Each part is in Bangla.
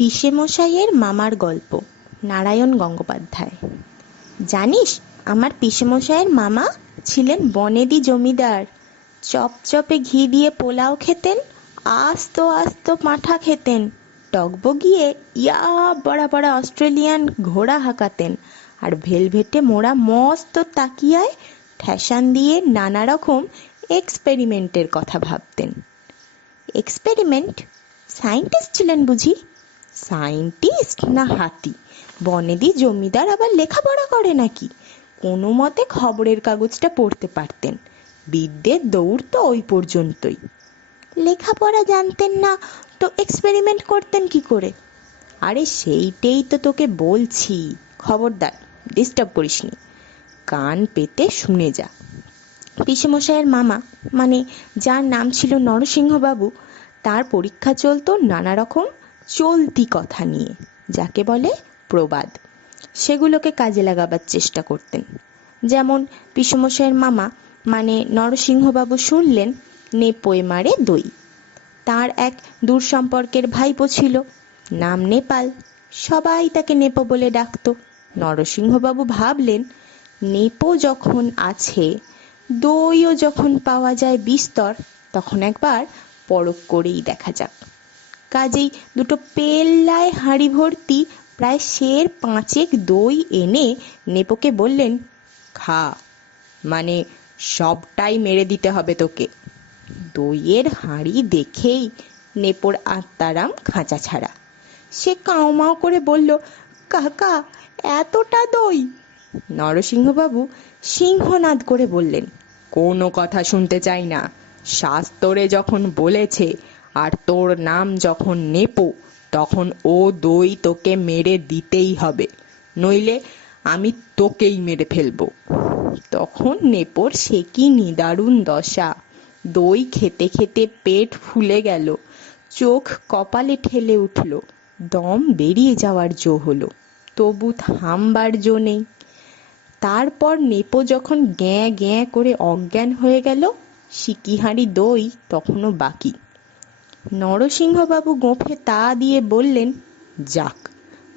পিসেমশাইয়ের মামার গল্প, নারায়ণ গঙ্গোপাধ্যায়। জানিস, আমার পিসেমশাইয়ের মামা ছিলেন বনেদি জমিদার। চপচপে ঘি দিয়ে পোলাও খেতেন, আস্ত আস্ত পাঁঠা খেতেন, টকবগিয়ে ইয়া বড়া বড়া অস্ট্রেলিয়ান ঘোড়া হাঁকাতেন, আর ভেলভেটে মোড়া মস্ত তাকিয়ায় ঠেসান দিয়ে নানা রকম এক্সপেরিমেন্টের কথা ভাবতেন। এক্সপেরিমেন্ট? সায়েন্টিস্ট ছিলেন বুঝি? সায়েন্টিস্ট না হাতি? বনেদি জমিদার আবার লেখাপড়া করে নাকি? কোনো মতে খবরের কাগজটা পড়তে পারতেন, বিদ্যের দৌড় তো ওই পর্যন্তই। লেখাপড়া জানতেন না তো এক্সপেরিমেন্ট করতেন কি করে? আরে সেইটাই তো তোকে বলছি, খবরদার ডিস্টার্ব করিসনি, কান পেতে শুনে যা। পিসেমশাইয়ের মামা, মানে যার নাম ছিল নরসিংহবাবু, তার পরীক্ষা চলতো নানা রকম চলতি কথা নিয়ে, যাকে বলে প্রবাদ। সেগুলোকে কাজে লাগাবার চেষ্টা করতেন। যেমন পিসেমশাইয়ের মামা মানে নরসিংহবাবু শুনলেন নেপোয় মারে দই। তার এক দূর সম্পর্কের ভাইপো ছিল, নাম নেপাল। সবাই তাকে নেপো বলে ডাকত। নরসিংহবাবু ভাবলেন, নেপো যখন আছে, দইও যখন পাওয়া যায় বিস্তর, তখন একবার পরখ করেই দেখা যাক। কাজেই দুটো পেল্লায় হাঁড়ি ভর্তি প্রায় সের 5 দই এনে নেপোকে বললেন, খা, মানে সবটাই মেরে দিতে হবে তোকে। দইয়ের হাঁড়ি দেখেই নেপোর আত্মারাম খাঁচা ছাড়া। সে কাউমাও করে বলল, কাকা, এতটা দই? নরসিংহবাবু সিংহনাদ করে বললেন, কোনো কথা শুনতে চাই না। শাস্তরে যখন বলেছে আর তোর নাম যখন নেপো, তখন ও দই তোকে মেরে দিতেই হবে, নইলে আমি তোকেই মেরে ফেলবো। তখন নেপোর সে কি নিদারুণ দশা! দই খেতে খেতে পেট ফুলে গেল, চোখ কপালে ঠেলে উঠল, দম বেরিয়ে যাওয়ার জো হলো, তবু থামবার জো নেই। তারপর নেপো যখন গ্যাঁ গ্যাঁ করে অজ্ঞান হয়ে গেল, সিকিহাঁড়ি দই তখনও বাকি। নরসিংহবাবু গোঁফে তা দিয়ে বললেন, যাক,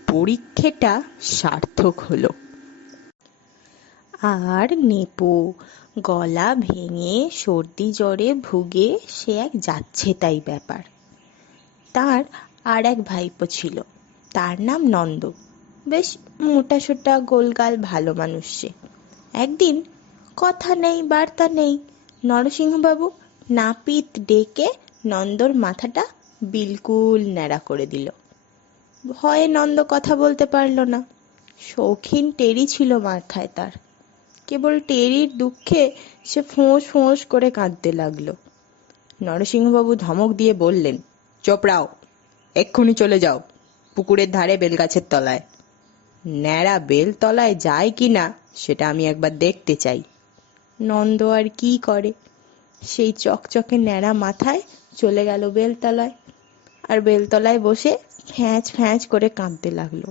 পরীক্ষেটা সার্থক হলো। আর নেপো গলা ভেঙে সর্দি জ্বরে ভুগে সে এক যাচ্ছে তাই ব্যাপার। তার আর এক ভাইপো ছিল, তার নাম নন্দ। বেশ মোটাসোটা গোলগাল ভালো মানুষ সে। একদিন কথা নেই বার্তা নেই, নরসিংহবাবু নাপিত ডেকে নন্দর মাথাটা বিলকুল ন্যাড়া করে দিল। ভয়ে নন্দ কথা বলতে পারল না। শৌখিন টেরি ছিল মাথায় তার। কেবল টেরির দুঃখে সে ফোঁস ফোঁস করে কাঁদতে লাগলো। নরসিংহবাবু ধমক দিয়ে বললেন, চোপড়াও, এক্ষুনি চলে যাও পুকুরের ধারে বেলগাছের তলায়। ন্যাড়া বেলতলায় যায় কি না সেটা আমি একবার দেখতে চাই। নন্দ আর কি করে, সেই চকচকে ন্যাড়া মাথায় চলে গেল বেলতলায়, আর বেলতলায় বসে ফ্যাঁচ ফ্যাঁচ করে কাঁদতে লাগলো।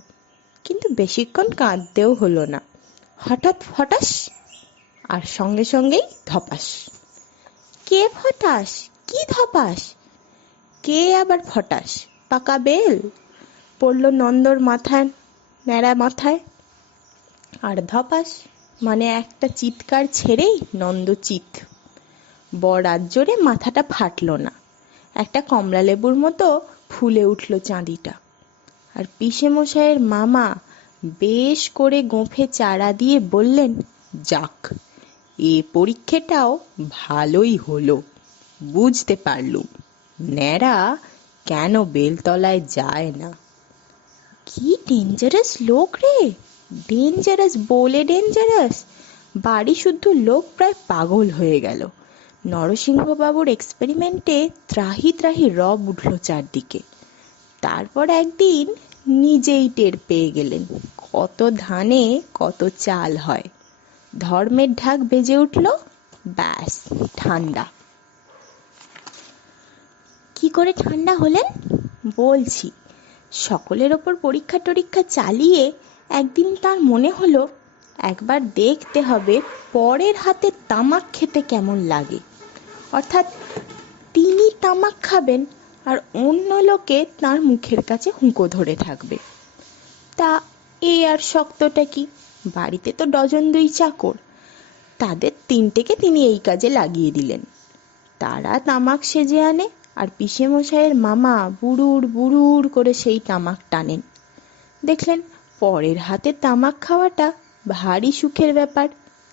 কিন্তু বেশিক্ষণ কাঁদতেও হলো না। হঠাৎ ফটাস, আর সঙ্গে সঙ্গেই ধপাস। কে ফটাস, কি ধপাস? কে আবার ফটাস? পাকা বেল পড়ল নন্দর মাথায়, ন্যাড়া মাথায়। আর ধপাস মানে একটা চিৎকার ছেড়েই নন্দ চিত। বড়ার জোরে মাথাটা ফাটল না, একটা কমলা লেবুর মতো ফুলে উঠল চাঁদিটা। আর পিসেমশাইয়ের মামা বেশ করে গোঁফে চারা দিয়ে বললেন, যাক, এ পরীক্ষাটাও ভালোই হলো, বুঝতে পারলুম ন্যাড়া কেন বেলতলায় যায় না। কি ডেঞ্জারাস লোক রে! ডেঞ্জারাস বলে ডেঞ্জারাস! বাড়ি শুদ্ধ লোক প্রায় পাগল হয়ে গেল। নরসিংহবাবুর এক্সপেরিমেন্টে ত্রাহি ত্রাহি রব উঠল চারদিকে। তারপর একদিন নিজেই টের পেয়ে গেলেন কত ধানে কত চাল হয়। ধর্মের ঢাক বেজে উঠল, ব্যাস ঠান্ডা। কি করে ঠান্ডা হলেন বলছি। সকলের ওপর পরীক্ষা টরীক্ষা চালিয়ে একদিন তার মনে হলো একবার দেখতে হবে পরের হাতে তামাক খেতে কেমন লাগে। অর্থাৎ তিনি তামাক খাবেন আর অন্য লোকে তার মুখের কাছে হুঁকো ধরে থাকবে। তা এ আর শক্তটা কি? বাড়িতে তো ডজন দুই চাকর, তাদের তিনটেকে তিনি এই কাজে লাগিয়ে দিলেন। তারা তামাক সেজে আনে, আর পিসেমশাইয়ের মামা বুড়ুর বুড়ুর করে সেই তামাক টানেন। দেখলেন পরের হাতে তামাক খাওয়াটা ভারী সুখের ব্যাপার।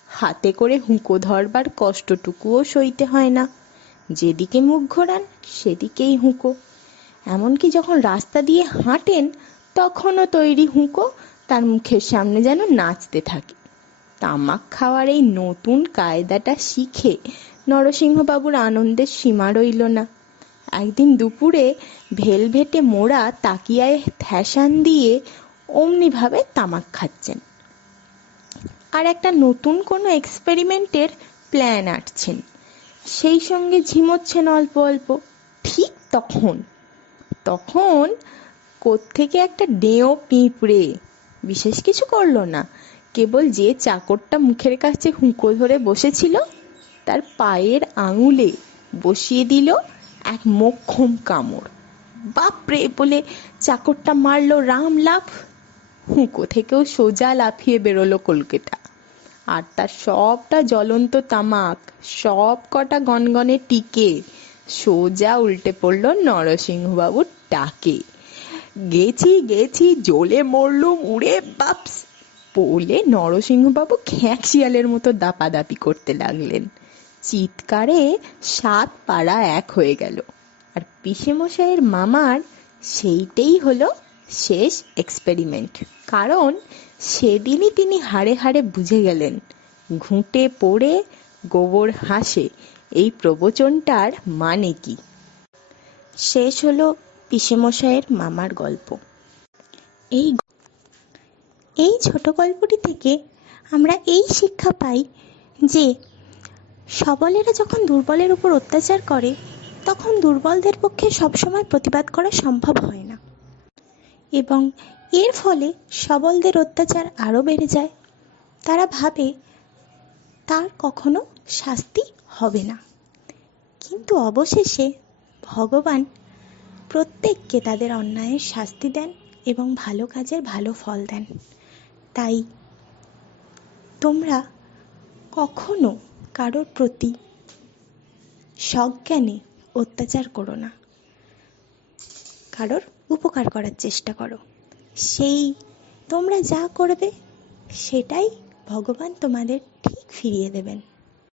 হাতে করে হুঁকো ধরবার কষ্টটুকুও সইতে হয় না। যেদিকে মুখ ঘোরান সেদিকেই হুঁকো। এমনকি যখন রাস্তা দিয়ে হাঁটেন তখনও তৈরি হুঁকো তার মুখের সামনে যেন নাচতে থাকে। তামাক খাওয়ার এই নতুন কায়দাটা শিখে নরসিংহবাবুর আনন্দের সীমা রইল না। একদিন দুপুরে ভেলভেটে মোড়া তাকিয়ায় ঠেসান দিয়ে অমনিভাবে তামাক খাচ্ছেন, আর একটা নতুন কোনো এক্সপেরিমেন্টের প্ল্যান আঁটছেন। সেই সঙ্গে ঝিমোচ্ছেন অল্প অল্প। ঠিক তখন তখন কোত্থেকে একটা ডেঁয়ো পিঁপড়ে, বিশেষ কিছু করলো না, কেবল যে চাকরটা মুখের কাছে হুঁকো ধরে বসেছিল তার পায়ের আঙুলে বসিয়ে দিল এক মোক্ষম কামড়। বাপরে বলে চাকরটা মারলো রাম লাফ। হুঁকো থেকেও সোজা লাফিয়ে বেরোলো কলকেটা। আর তার সবটা জ্বলন্ত তামাক, সব কটা গনগনে টিকে সোজা উল্টে পড়ল নরসিংহবাবুর ডাকে। গেছি গেছি, জ্বলে মরলুম উড়ে বাপস বলে নরসিংহবাবু খ্যাঁকশিয়ালের মতো দাপাদাপি করতে লাগলেন। চিৎকারে 7 পাড়া এক হয়ে গেল। আর পিসেমশাইয়ের মামার সেইটাই হলো শেষ এক্সপেরিমেন্ট। কারণ সেদিনই তিনি হাড়ে হাড়ে বুঝে গেলেন ঘুঁটে পড়ে গোবর হাসে এই প্রবচনটার মানে কি। শেষ হলো পিসেমশাইয়ের মামার গল্প। এই এই ছোট গল্পটি থেকে আমরা এই শিক্ষা পাই যে সবলেরা যখন দুর্বলের উপর অত্যাচার করে তখন দুর্বলদের পক্ষে সবসময় প্রতিবাদ করা সম্ভব হয় না, এবং এর ফলে সবলদের অত্যাচার আরও বেড়ে যায়। তারা ভাবে তার কখনো শাস্তি হবে না, কিন্তু অবশেষে ভগবান প্রত্যেককে তাদের অন্যায়ের শাস্তি দেন এবং ভালো কাজের ভালো ফল দেন। তাই তোমরা কখনো কারোর প্রতি সজ্ঞানে অত্যাচার করো না, কারোর উপকার করার চেষ্টা করো। সেই তোমরা যা করবে সেটাই ভগবান তোমাদের ঠিক ফিরিয়ে দেবেন।